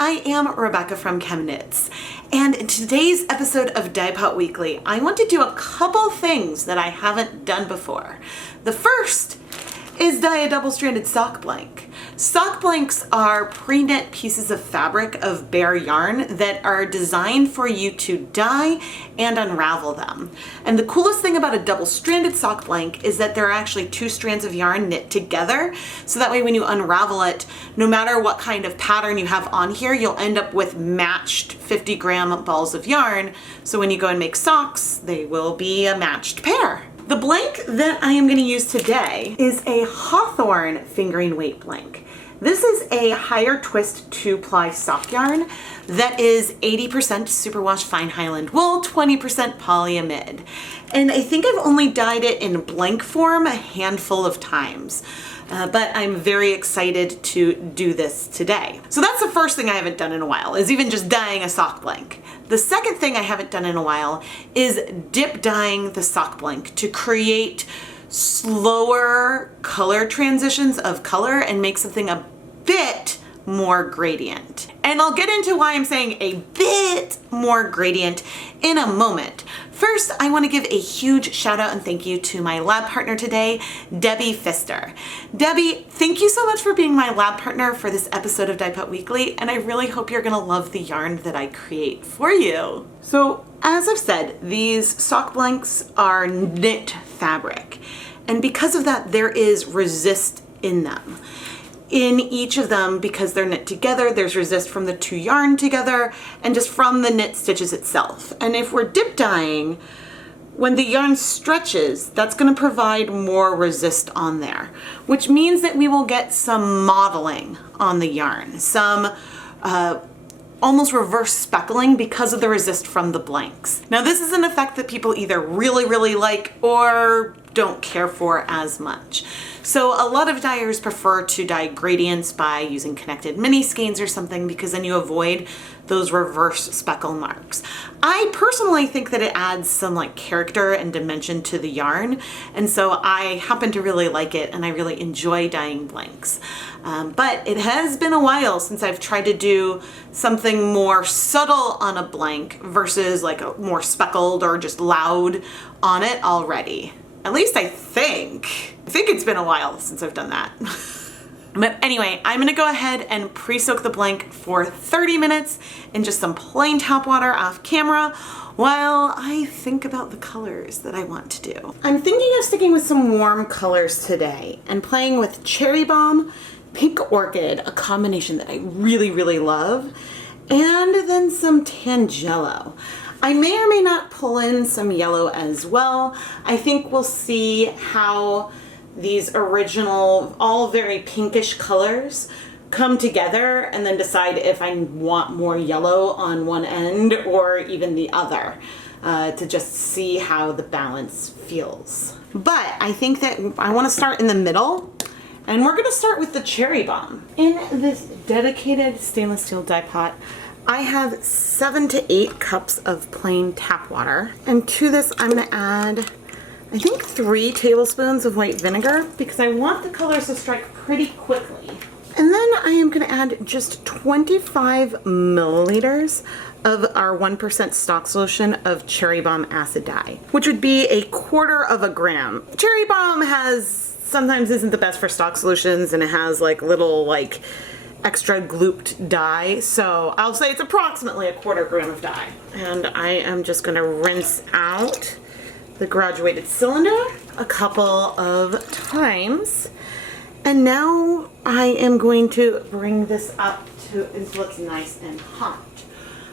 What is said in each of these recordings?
I am Rebecca from ChemKnits, and in today's episode of Dyepot Weekly, I want to do a couple things that I haven't done before. The first is dye a double-stranded sock blank. Sock blanks are pre-knit pieces of fabric of bare yarn that are designed for you to dye and unravel them. And the coolest thing about a double-stranded sock blank is that there are actually two strands of yarn knit together, so that way when you unravel it, no matter what kind of pattern you have on here, you'll end up with matched 50-gram balls of yarn, so when you go and make socks, they will be a matched pair. The blank that I am going to use today is a Hawthorne fingering weight blank. This is a higher twist 2-ply sock yarn that is 80% superwash fine Highland wool, 20% polyamide. And I think I've only dyed it in blank form a handful of times. But I'm very excited to do this today. So that's the first thing I haven't done in a while, is even just dyeing a sock blank. The second thing I haven't done in a while is dip dyeing the sock blank to create slower color transitions of color and make something a bit more gradient. And I'll get into why I'm saying a bit more gradient in a moment. First, I want to give a huge shout out and thank you to my lab partner today, Debbie Pfister. Debbie, thank you so much for being my lab partner for this episode of Dyepot Weekly, and I really hope you're gonna love the yarn that I create for you. So, as I've said, these sock blanks are knit fabric, and because of that, there is resist in them. In each of them, because they're knit together, there's resist from the two yarn together and just from the knit stitches itself. And if we're dip dyeing, when the yarn stretches, that's going to provide more resist on there, which means that we will get some mottling on the yarn, some almost reverse speckling because of the resist from the blanks. Now this is an effect that people either really like or don't care for as much. So a lot of dyers prefer to dye gradients by using connected mini skeins or something, because then you avoid those reverse speckle marks. I personally think that it adds some like character and dimension to the yarn, and so I happen to really like it and I really enjoy dyeing blanks. But it has been a while since I've tried to do something more subtle on a blank versus like a more speckled or just loud on it already. At least I think it's been a while since I've done that. But anyway, I'm gonna go ahead and pre-soak the blank for 30 minutes in just some plain tap water off camera while I think about the colors that I want to do. I'm thinking of sticking with some warm colors today and playing with Cherry Bomb, Pink Orchid, a combination that I really love, and then some Tangelo. I may or may not pull in some yellow as well. I think we'll see how these original, all very pinkish colors come together and then decide if I want more yellow on one end or even the other, to just see how the balance feels. But I think that I want to start in the middle, and we're going to start with the Cherry Bomb. In this dedicated stainless steel dye pot, I have 7 to 8 cups of plain tap water, and to this I'm going to add, I think, 3 tablespoons of white vinegar because I want the colors to strike pretty quickly. And then I am going to add just 25 milliliters of our 1% stock solution of Cherry Bomb acid dye, which would be 1/4 gram. Cherry Bomb sometimes isn't the best for stock solutions, and it has like little extra glooped dye, so I'll say it's approximately 1/4 gram of dye. And I am just going to rinse out the graduated cylinder a couple of times, and now I am going to bring this up until it's nice and hot.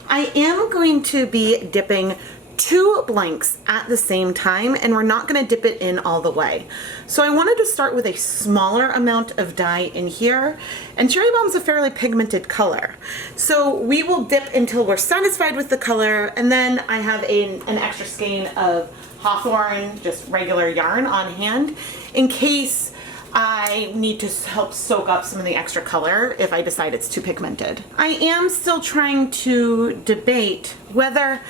I am going to be dipping 2 blanks at the same time, and we're not going to dip it in all the way. So I wanted to start with a smaller amount of dye in here, and Cherry Bomb's a fairly pigmented color. So we will dip until we're satisfied with the color, and then I have an extra skein of Hawthorne, just regular yarn on hand, in case I need to help soak up some of the extra color if I decide it's too pigmented. I am still trying to debate whether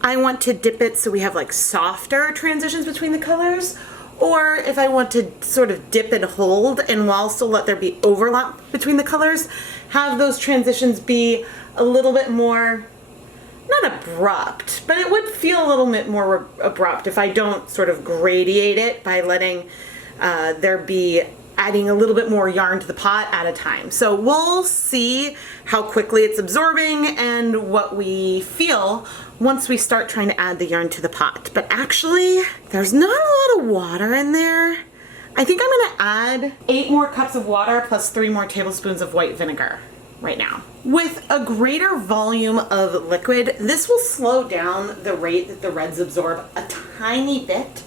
I want to dip it so we have like softer transitions between the colors, or if I want to sort of dip and hold and while still let there be overlap between the colors, have those transitions be a little bit more, not abrupt, but it would feel a little bit more abrupt if I don't sort of gradiate it by letting there be adding a little bit more yarn to the pot at a time. So we'll see how quickly it's absorbing and what we feel once we start trying to add the yarn to the pot. But actually, there's not a lot of water in there. I think I'm gonna add 8 more cups of water plus 3 more tablespoons of white vinegar right now. With a greater volume of liquid, this will slow down the rate that the reds absorb a tiny bit,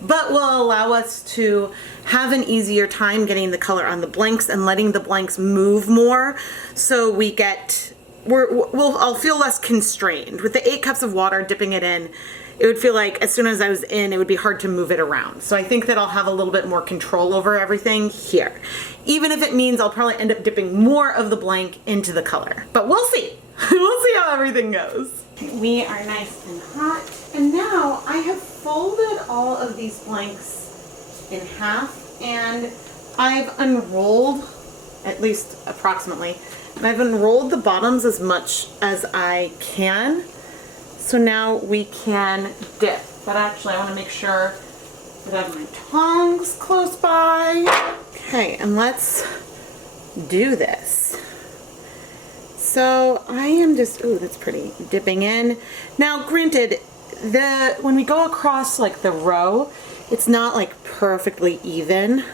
but will allow us to have an easier time getting the color on the blanks and letting the blanks move more, so we get, I'll feel less constrained. With the 8 cups of water, dipping it in, it would feel like as soon as I was in, it would be hard to move it around. So I think that I'll have a little bit more control over everything here. Even if it means I'll probably end up dipping more of the blank into the color. But we'll see. We'll see how everything goes. We are nice and hot. And now I have folded all of these blanks in half, and I've unrolled, at least approximately, and I've unrolled the bottoms as much as I can. So now we can dip. But actually I want to make sure that I have my tongs close by. Okay, and let's do this. So I am just, ooh, that's pretty, dipping in. Now granted, when we go across like the row, it's not like perfectly even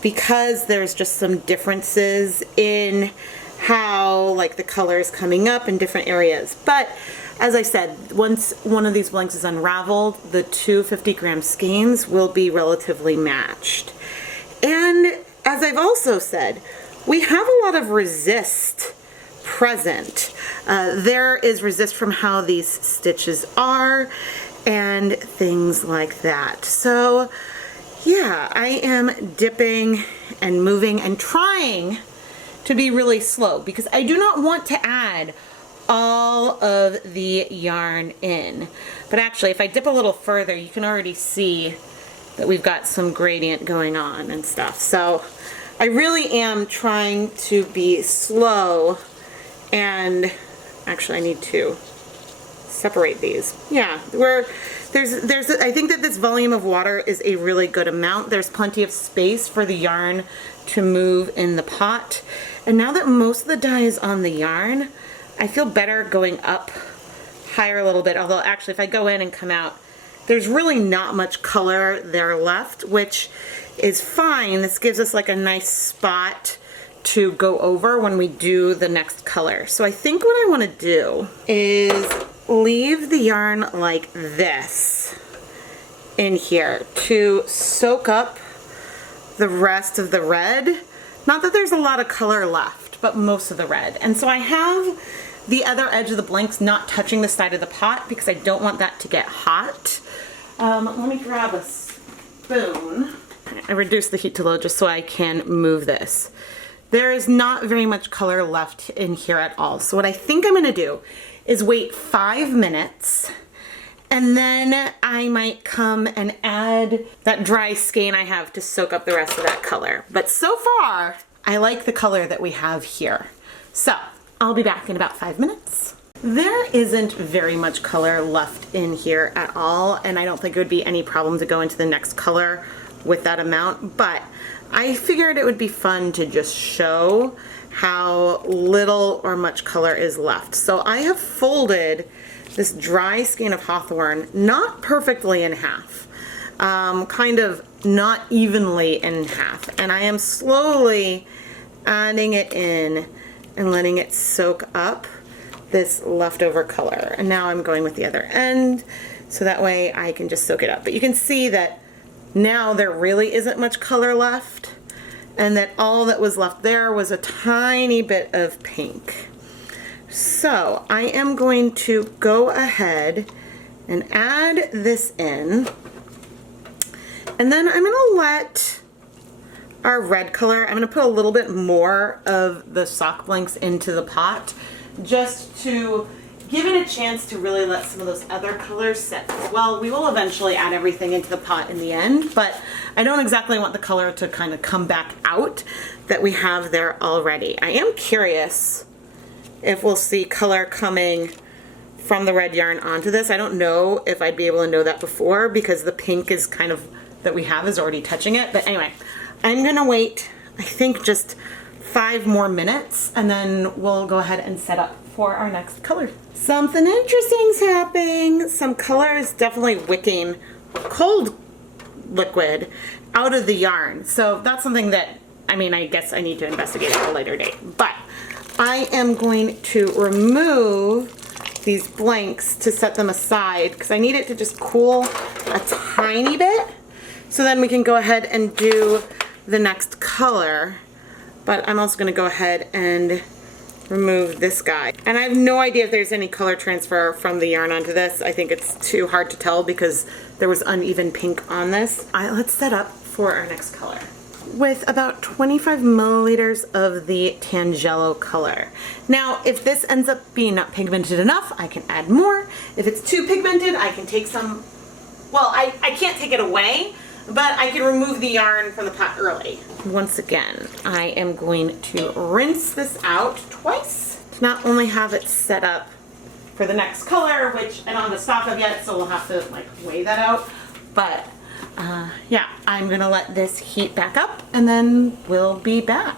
because there's just some differences in how like the color is coming up in different areas. But as I said, once one of these blanks is unraveled, the 2 50-gram skeins will be relatively matched. And as I've also said, we have a lot of resist present. There is resist from how these stitches are and things like that. So yeah, I am dipping and moving and trying to be really slow because I do not want to add all of the yarn in. But actually, if I dip a little further, you can already see that we've got some gradient going on and stuff. So I really am trying to be slow, and actually I need to separate these. Yeah, I think that this volume of water is a really good amount. There's plenty of space for the yarn to move in the pot. And now that most of the dye is on the yarn, I feel better going up higher a little bit, although actually if I go in and come out, there's really not much color there left, which is fine. This gives us like a nice spot to go over when we do the next color. So I think what I want to do is leave the yarn like this in here to soak up the rest of the red. Not that there's a lot of color left, but most of the red. And so I have the other edge of the blanks not touching the side of the pot because I don't want that to get hot. Let me grab a spoon. I reduced the heat to low just so I can move this. There is not very much color left in here at all. So what I think I'm gonna do is wait 5 minutes, and then I might come and add that dry skein I have to soak up the rest of that color. But so far, I like the color that we have here. So I'll be back in about 5 minutes. There isn't very much color left in here at all, and I don't think it would be any problem to go into the next color with that amount, but I figured it would be fun to just show how little or much color is left. So I have folded this dry skein of hawthorne not perfectly in half, kind of not evenly in half, and I am slowly adding it in and letting it soak up this leftover color. And now I'm going with the other end so that way I can just soak it up. But you can see that now there really isn't much color left, and that all that was left there was a tiny bit of pink. So I am going to go ahead and add this in, and then I'm gonna let our red color, I'm gonna put a little bit more of the sock blanks into the pot just to give it a chance to really let some of those other colors set. Well, we will eventually add everything into the pot in the end, but I don't exactly want the color to kind of come back out that we have there already. I am curious if we'll see color coming from the red yarn onto this. I don't know if I'd be able to know that before because the pink is kind of, that we have is already touching it. But anyway, I'm gonna wait, I think just 5 more minutes, and then we'll go ahead and set up for our next color. Something interesting's happening. Some color is definitely wicking cold liquid out of the yarn. So that's something that, I mean, I guess I need to investigate at a later date. But I am going to remove these blanks to set them aside because I need it to just cool a tiny bit. So then we can go ahead and do the next color. But I'm also going to go ahead and remove this guy. And I have no idea if there's any color transfer from the yarn onto this. I think it's too hard to tell because there was uneven pink on this. Let's set up for our next color with about 25 milliliters of the Tangelo color. Now, if this ends up being not pigmented enough, I can add more. If it's too pigmented, I can take some, well, I can't take it away, but I can remove the yarn from the pot early. Once again, I am going to rinse this out twice to not only have it set up for the next color, which I don't have a stock of yet, so we'll have to like weigh that out. But yeah, I'm gonna let this heat back up and then we'll be back.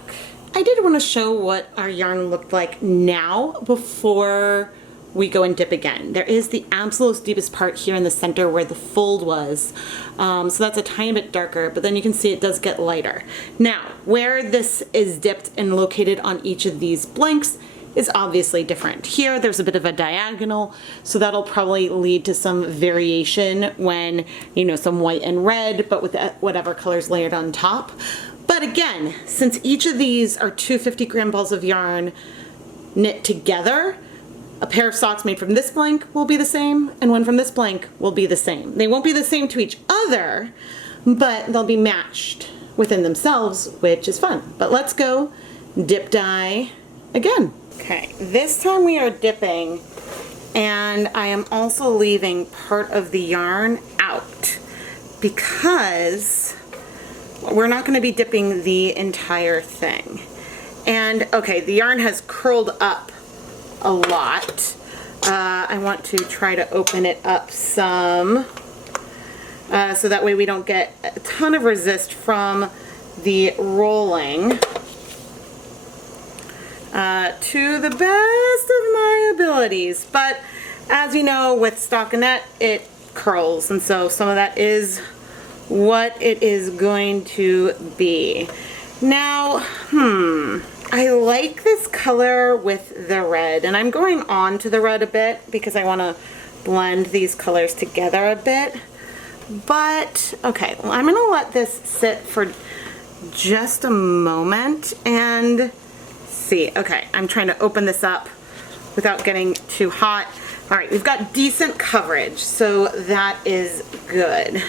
I did want to show what our yarn looked like now before we go and dip again. There is the absolute deepest part here in the center where the fold was. So that's a tiny bit darker, but then you can see it does get lighter. Now, where this is dipped and located on each of these blanks is obviously different. Here, there's a bit of a diagonal, so that'll probably lead to some variation when, you know, some white and red, but with whatever colors layered on top. But again, since each of these are 250-gram balls of yarn knit together, a pair of socks made from this blank will be the same, and one from this blank will be the same. They won't be the same to each other, but they'll be matched within themselves, which is fun. But let's go dip dye again. Okay, this time we are dipping, and I am also leaving part of the yarn out because we're not going to be dipping the entire thing. And okay, the yarn has curled up a lot. I want to try to open it up some so that way we don't get a ton of resist from the rolling. To the best of my abilities, but as you know, with stockinette it curls, and so some of that is what it is going to be. Now, I like this color with the red, and I'm going on to the red a bit because I want to blend these colors together a bit. But okay, well, I'm gonna let this sit for just a moment and see. Okay, I'm trying to open this up without getting too hot. All right, we've got decent coverage, so that is good.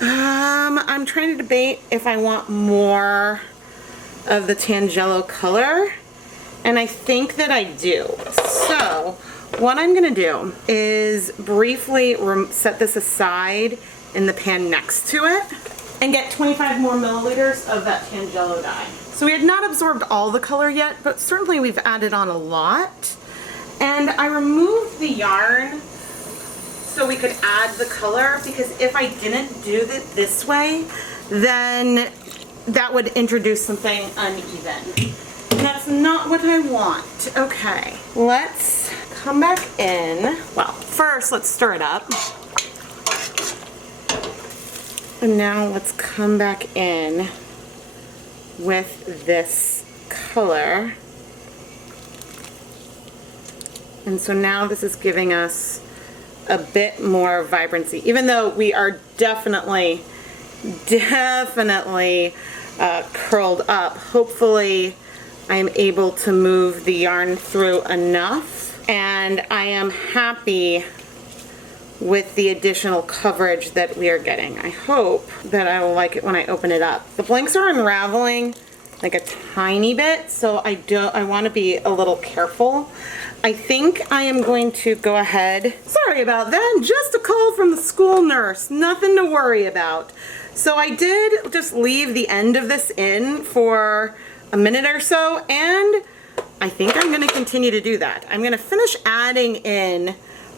I'm trying to debate if I want more of the Tangelo color, and I think that I do. So what I'm gonna do is briefly set this aside in the pan next to it and get 25 more milliliters of that Tangelo dye. So we had not absorbed all the color yet, but certainly we've added on a lot. And I removed the yarn so we could add the color, because if I didn't do it this way, then that would introduce something uneven. And that's not what I want. Okay, let's come back in. Well, first let's stir it up. And now let's come back in with this color. And so now this is giving us a bit more vibrancy, even though we are definitely curled up. Hopefully I am able to move the yarn through enough, and I am happy with the additional coverage that we are getting. I hope that I will like it when I open it up. The blanks are unraveling like a tiny bit, so I want to be a little careful. I think I am going to go ahead, sorry about that, just a call from the school nurse, nothing to worry about. So I did just leave the end of this in for a minute or so, and I think I'm going to continue to do that. I'm going to finish adding in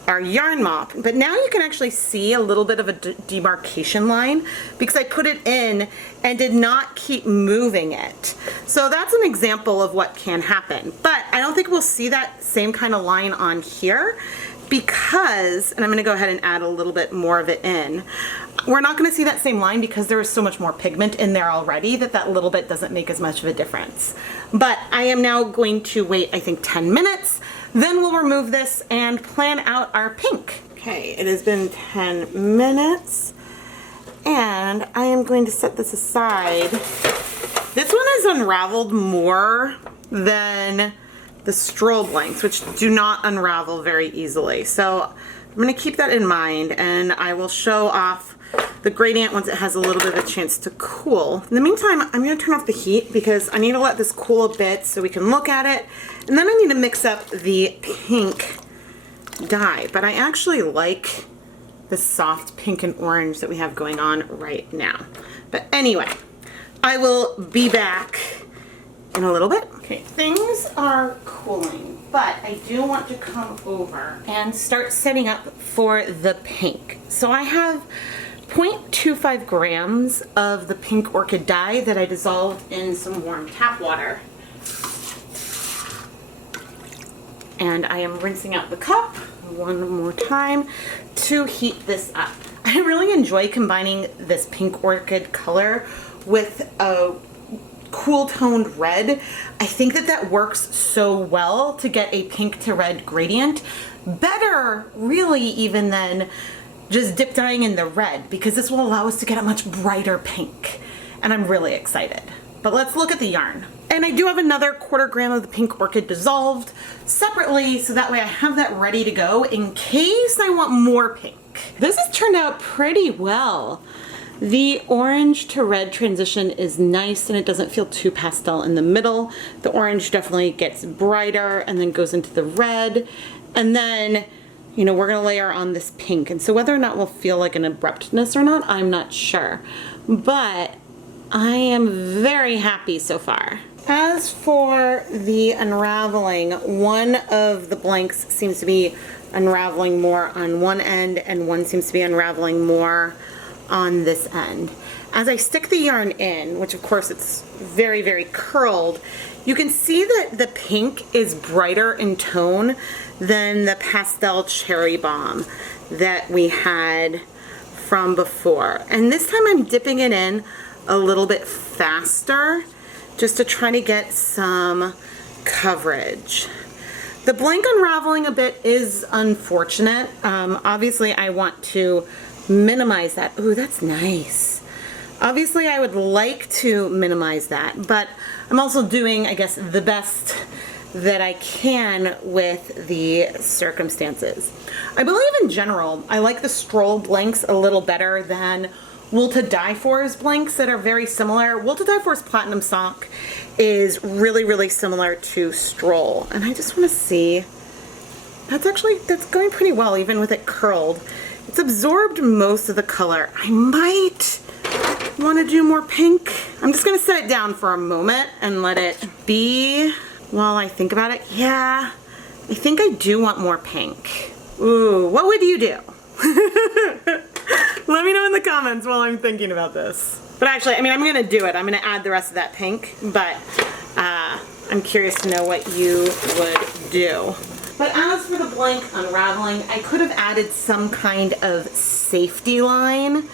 our yarn mop, but now you can actually see a little bit of a demarcation line because I put it in and did not keep moving it. So that's an example of what can happen, but I don't think we'll see that same kind of line on here because, and I'm going to go ahead and add a little bit more of it in. We're not going to see that same line because there is so much more pigment in there already that little bit doesn't make as much of a difference. But I am now going to wait, I think 10 minutes, then we'll remove this and plan out our pink. Okay, it has been 10 minutes and I am going to set this aside. This one is unraveled more than the stroll blanks, which do not unravel very easily. So I'm going to keep that in mind and I will show off the gradient once it has a little bit of a chance to cool. In the meantime, I'm going to turn off the heat because I need to let this cool a bit so we can look at it. And then I need to mix up the pink dye. But I actually like the soft pink and orange that we have going on right now. But anyway, I will be back in a little bit. Okay, things are cooling, but I do want to come over and start setting up for the pink. So I have 0.25 grams of the pink orchid dye that I dissolved in some warm tap water. And I am rinsing out the cup one more time to heat this up. I really enjoy combining this pink orchid color with a cool toned red. I think that works so well to get a pink to red gradient. Better really even than just dip dyeing in the red, because this will allow us to get a much brighter pink. And I'm really excited. But let's look at the yarn. And I do have another 1/4 gram of the pink orchid dissolved separately, so that way I have that ready to go in case I want more pink. This has turned out pretty well. The orange to red transition is nice and it doesn't feel too pastel in the middle. The orange definitely gets brighter and then goes into the red. And then, you know, we're gonna layer on this pink. And so whether or not we'll feel like an abruptness or not, I'm not sure. But I am very happy so far. As for the unraveling, one of the blanks seems to be unraveling more on one end and one seems to be unraveling more on this end. As I stick the yarn in, which of course it's very, very curled, you can see that the pink is brighter in tone than the pastel cherry bomb that we had from before. And this time I'm dipping it in a little bit faster just to try to get some coverage. The blank unraveling a bit is unfortunate. Obviously I want to minimize that. Ooh, that's nice. Obviously I would like to minimize that, but I'm also doing, I guess, the best that I can with the circumstances. I believe in general, I like the stroll blanks a little better than Wool to Dye For's blanks that are very similar. Wool to Dye For's Platinum Sock is really, really similar to Stroll. And I just want to see, that's going pretty well even with it curled. It's absorbed most of the color. I might want to do more pink. I'm just going to set it down for a moment and let it be while I think about it. Yeah, I think I do want more pink. Ooh, what would you do? Let me know in the comments while I'm thinking about this. But actually, I mean, I'm gonna do it. I'm gonna add the rest of that pink, but I'm curious to know what you would do. But as for the blank unraveling, I could have added some kind of safety line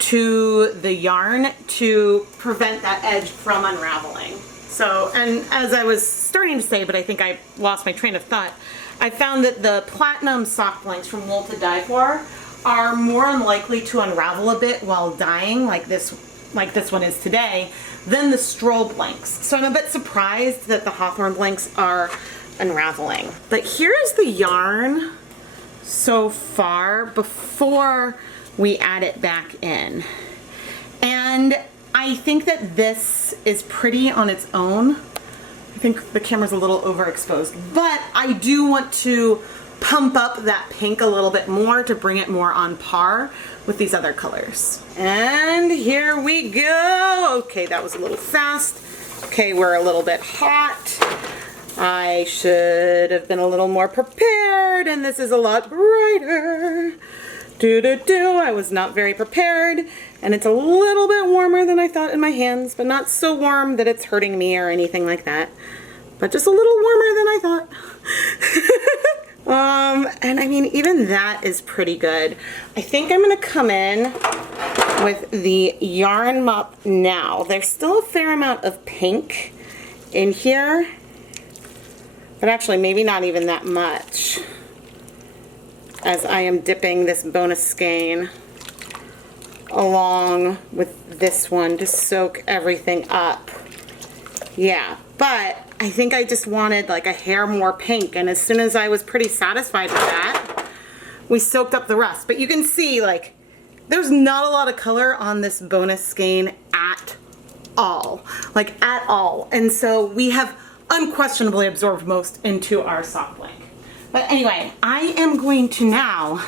to the yarn to prevent that edge from unraveling. So, and as I was starting to say, but I think I lost my train of thought, I found that the Platinum Sock blanks from Wool to Dye For are more unlikely to unravel a bit while dyeing, like this one is today, than the Stroll blanks. So I'm a bit surprised that the Hawthorne blanks are unraveling. But here's the yarn so far before we add it back in. And I think that this is pretty on its own. I think the camera's a little overexposed, but I do want to pump up that pink a little bit more to bring it more on par with these other colors. And here we go. Okay, that was a little fast. Okay, we're a little bit hot. I should have been a little more prepared, and this is a lot brighter. I was not very prepared, and it's a little bit warmer than I thought in my hands, but not so warm that it's hurting me or anything like that, but just a little warmer than I thought. And I mean, even that is pretty good. I think I'm gonna come in with the yarn mop now. There's still a fair amount of pink in here, but actually maybe not even that much, as I am dipping this bonus skein along with this one to soak everything up. Yeah, but I think I just wanted like a hair more pink, and as soon as I was pretty satisfied with that, we soaked up the rest. But you can see, like, there's not a lot of color on this bonus skein at all, like at all. And so we have unquestionably absorbed most into our sock blank. But anyway, I am going to now,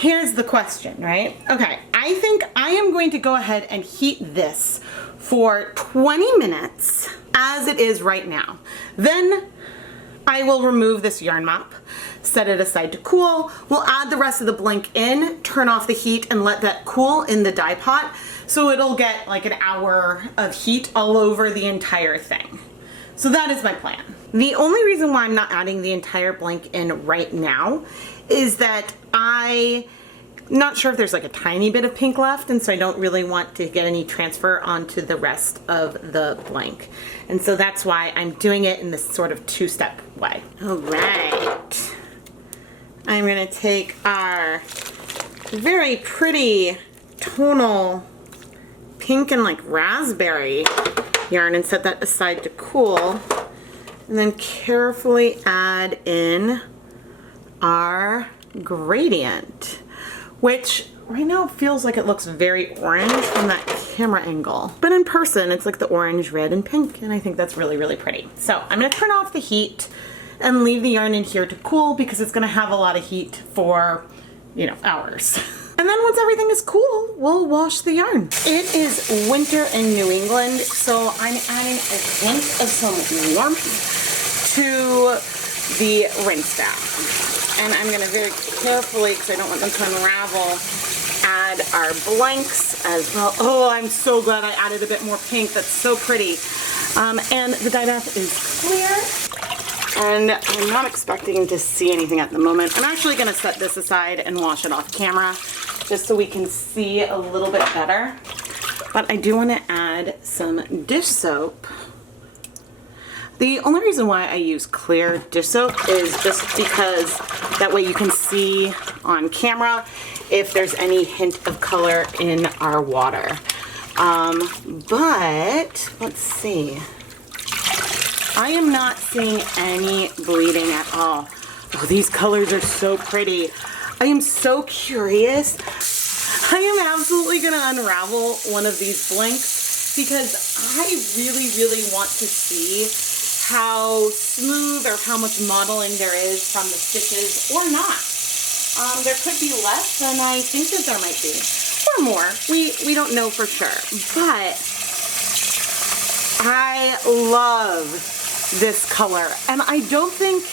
here's the question, right? Okay, I think I am going to go ahead and heat this for 20 minutes as it is right now. Then I will remove this yarn mop, set it aside to cool. We'll add the rest of the blank in, turn off the heat, and let that cool in the dye pot, so it'll get like an hour of heat all over the entire thing. So that is my plan. The only reason why I'm not adding the entire blank in right now is that I'm not sure if there's like a tiny bit of pink left, and so I don't really want to get any transfer onto the rest of the blank. And so that's why I'm doing it in this sort of two-step way. All right. I'm gonna take our very pretty tonal pink and like raspberry yarn and set that aside to cool, and then carefully add in our gradient, which right now feels like it looks very orange from that camera angle, but in person it's like the orange, red, and pink, and I think that's really, really pretty. So I'm gonna turn off the heat and leave the yarn in here to cool, because it's gonna have a lot of heat for, you know, hours. And then once everything is cool, we'll wash the yarn. It is winter in New England, so I'm adding a hint of some warmth to the rinse down. And I'm gonna very carefully, because I don't want them to unravel, add our blanks as well. Oh, I'm so glad I added a bit more pink. That's so pretty. And the dye bath is clear. And I'm not expecting to see anything at the moment. I'm actually gonna set this aside and wash it off camera, just so we can see a little bit better. But I do wanna add some dish soap. The only reason why I use clear dish soap is just because that way you can see on camera if there's any hint of color in our water. But let's see. I am not seeing any bleeding at all. Oh, these colors are so pretty. I am so curious. I am absolutely gonna unravel one of these blanks, because I really, really want to see how smooth or how much modeling there is from the stitches or not. There could be less than I think that there might be, or more. We don't know for sure, but I love this color, and I don't think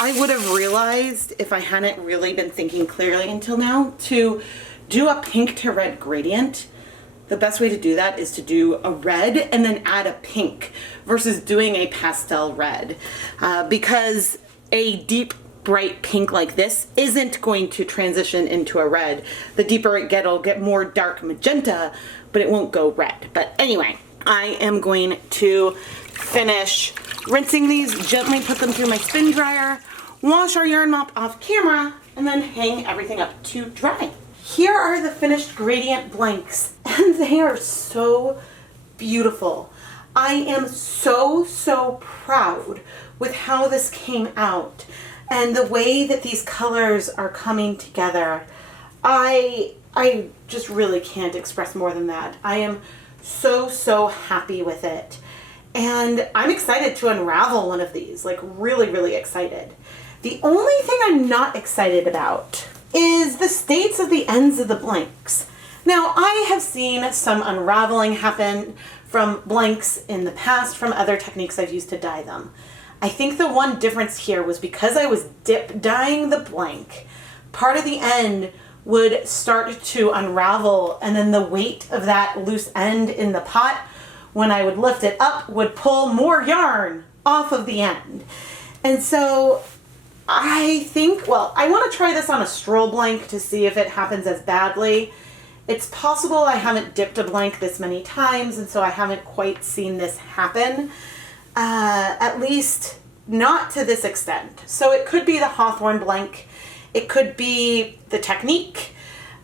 I would have realized, if I hadn't really been thinking clearly until now, to do a pink to red gradient. The best way to do that is to do a red and then add a pink versus doing a pastel red, because a deep bright pink like this isn't going to transition into a red. The deeper it gets, it'll get more dark magenta, but it won't go red. But anyway, I am going to finish rinsing these, gently put them through my spin dryer, wash our yarn mop off camera, and then hang everything up to dry. Here are the finished gradient blanks, and they are so beautiful. I am so, so proud with how this came out and the way that these colors are coming together. I I just really can't express more than that. I am so happy with it. And I'm excited to unravel one of these, like really excited. The only thing I'm not excited about is the states of the ends of the blanks. Now, I have seen some unraveling happen from blanks in the past from other techniques I've used to dye them. I think the one difference here was because I was dip dyeing the blank, part of the end would start to unravel, and then the weight of that loose end in the pot, when I would lift it up, would pull more yarn off of the end. And so I think, well, I want to try this on a stroll blank to see if it happens as badly. It's possible I haven't dipped a blank this many times, and so I haven't quite seen this happen. At least not to this extent. So it could be the hawthorne blank. It could be the technique.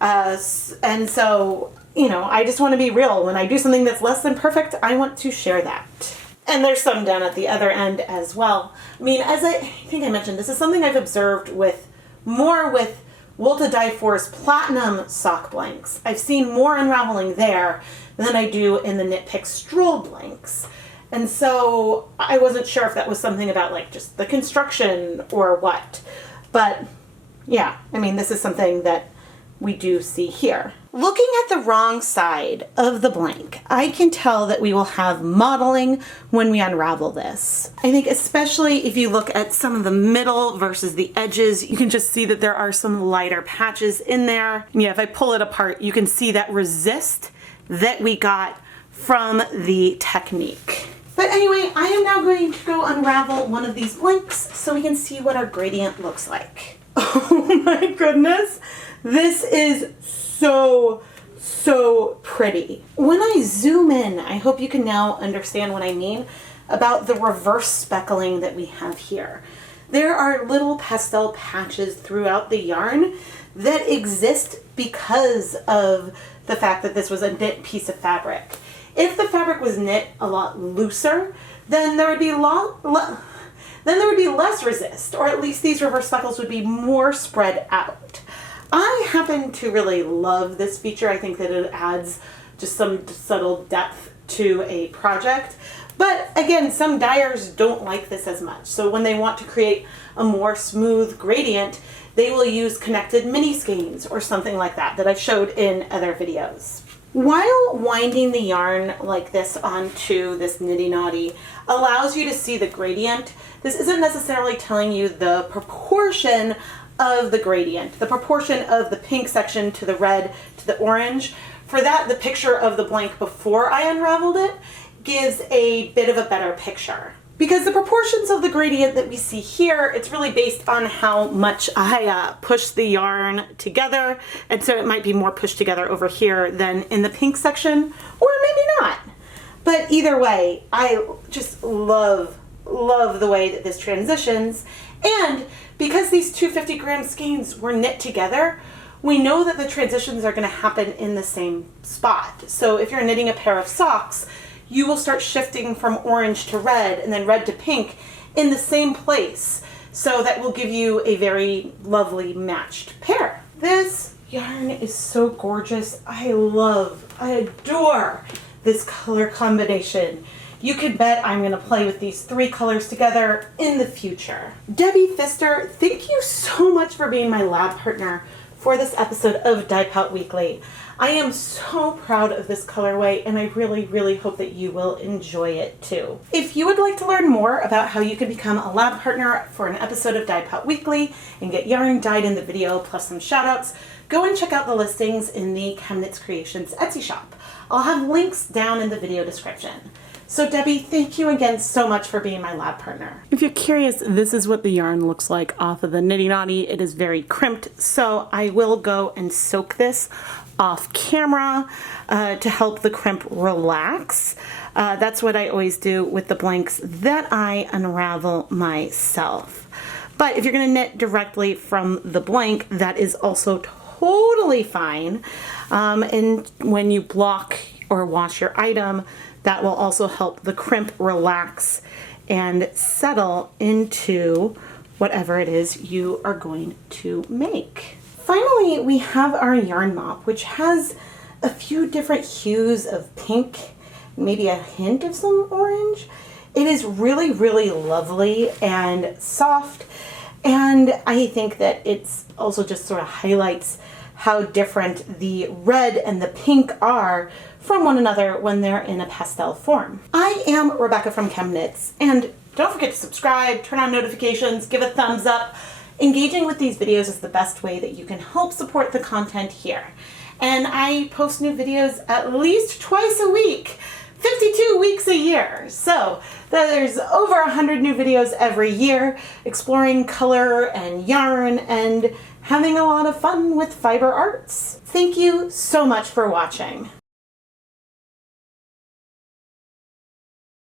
And so, you know, I just want to be real. When I do something that's less than perfect, I want to share that. And there's some down at the other end as well. I mean, as I think I mentioned, this is something I've observed with Wool to Dye For's platinum sock blanks. I've seen more unraveling there than I do in the Knit Pick stroll blanks. And so I wasn't sure if that was something about like just the construction or what. But yeah, I mean, this is something that we do see here. Looking at the wrong side of the blank, I can tell that we will have mottling when we unravel this. I think especially if you look at some of the middle versus the edges, you can just see that there are some lighter patches in there. And yeah, if I pull it apart, you can see that resist that we got from the technique. But anyway, I am now going to go unravel one of these blanks so we can see what our gradient looks like. Oh my goodness, this is so pretty. When I zoom in, I hope you can now understand what I mean about the reverse speckling that we have here. There are little pastel patches throughout the yarn that exist because of the fact that this was a knit piece of fabric. If the fabric was knit a lot looser, then there would be less resist, or at least these reverse speckles would be more spread out. I happen to really love this feature. I think that it adds just some subtle depth to a project. But again, some dyers don't like this as much. So when they want to create a more smooth gradient, they will use connected mini skeins or something like that that I've showed in other videos. While winding the yarn like this onto this niddy noddy allows you to see the gradient, this isn't necessarily telling you the proportion of the gradient, the proportion of the pink section to the red to the orange. For that, the picture of the blank before I unraveled it gives a bit of a better picture. Because the proportions of the gradient that we see here, it's really based on how much I push the yarn together. And so it might be more pushed together over here than in the pink section, or maybe not. But either way, I just love the way that this transitions. And because these 250 gram skeins were knit together, we know that the transitions are going to happen in the same spot. So if you're knitting a pair of socks, you will start shifting from orange to red and then red to pink in the same place. So that will give you a very lovely matched pair. This yarn is so gorgeous. I adore this color combination. You can bet I'm going to play with these 3 colors together in the future. Debbie Pfister, thank you so much for being my lab partner for this episode of Dyepot Weekly. I am so proud of this colorway, and I really hope that you will enjoy it too. If you would like to learn more about how you can become a lab partner for an episode of Dyepot Weekly and get yarn dyed in the video plus some shoutouts, go and check out the listings in the ChemKnits Creations Etsy shop. I'll have links down in the video description. So Debbie, thank you again so much for being my lab partner. If you're curious, this is what the yarn looks like off of the Nitty Noddy. It is very crimped, so I will go and soak this off camera to help the crimp relax. That's what I always do with the blanks that I unravel myself. But if you're going to knit directly from the blank, that is also totally fine. And when you block or wash your item, that will also help the crimp relax and settle into whatever it is you are going to make. Finally, we have our yarn mop, which has a few different hues of pink, maybe a hint of some orange. It is really, really lovely and soft, and I think that it's also just sort of highlights how different the red and the pink are from one another when they're in a pastel form. I am Rebecca from ChemKnits, and don't forget to subscribe, turn on notifications, give a thumbs up. Engaging with these videos is the best way that you can help support the content here. And I post new videos at least twice a week, 52 weeks a year. So there's over 100 new videos every year, exploring color and yarn and having a lot of fun with fiber arts. Thank you so much for watching.